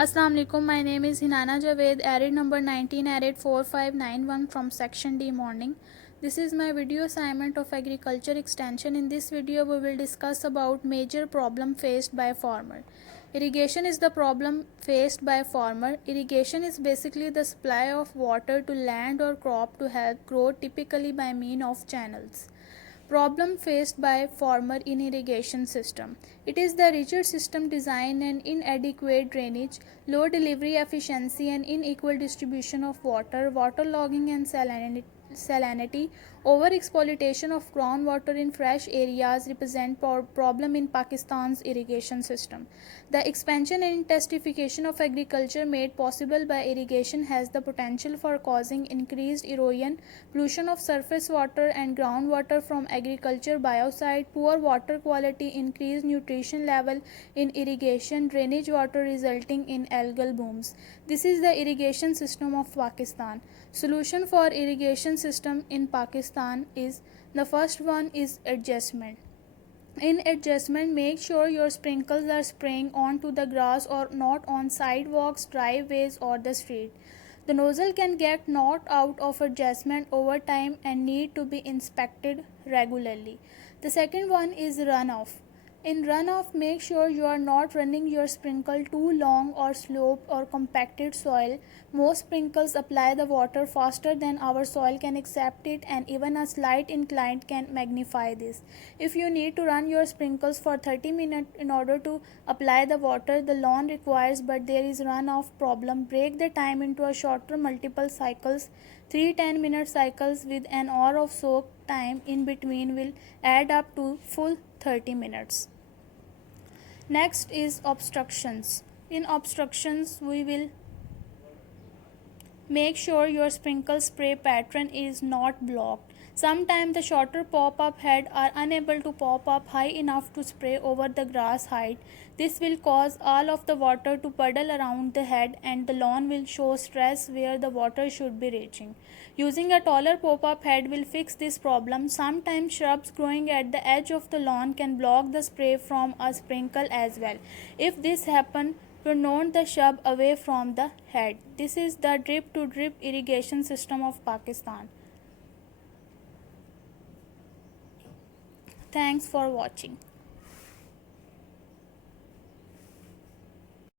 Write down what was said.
Assalamu alaikum. My name is Hinana Javed, arid number 19, arid 4591 from section D morning. This is my video assignment of agriculture extension. In this video we will discuss about major problem faced by farmer. Irrigation is the problem faced by farmer. Irrigation is basically the supply of water to land or crop to help grow, typically by means of channels. Problem faced by farmer in irrigation system. It is the rigid system design and inadequate drainage, low delivery efficiency and unequal distribution of water, waterlogging and salinity, over-exploitation of groundwater in fresh areas represent problem in Pakistan's irrigation system. The expansion and intensification of agriculture made possible by irrigation has the potential for causing increased erosion, pollution of surface water and groundwater from agriculture, biocide, poor water quality, increased nutrition level in irrigation, drainage water resulting in algal blooms. This is the irrigation system of Pakistan. Solution for irrigation system in Pakistan is the first one is adjustment. In adjustment, make sure your sprinkles are spraying onto the grass or not on sidewalks, driveways or the street. The nozzle can get knocked out of adjustment over time and need to be inspected regularly. The second one is runoff. In runoff, make sure you are not running your sprinkle too long or sloped or compacted soil. Most sprinkles apply the water faster than our soil can accept it, and even a slight incline can magnify this. If you need to run your sprinkles for 30 minutes in order to apply the water the lawn requires, but there is runoff problem, break the time into a shorter multiple cycles. 3 10-minute cycles with an hour of soak time in between will add up to full 30 minutes. Next is obstructions. In obstructions, we will make sure your sprinkle spray pattern is not blocked. Sometimes the shorter pop-up head are unable to pop up high enough to spray over the grass height. This will cause all of the water to puddle around the head and the lawn will show stress where the water should be reaching. Using a taller pop-up head will fix this problem. Sometimes shrubs growing at the edge of the lawn can block the spray from a sprinkle as well. If this happens, pronote the shrub away from the head. This is the drip to drip irrigation system of Pakistan. Thanks for watching.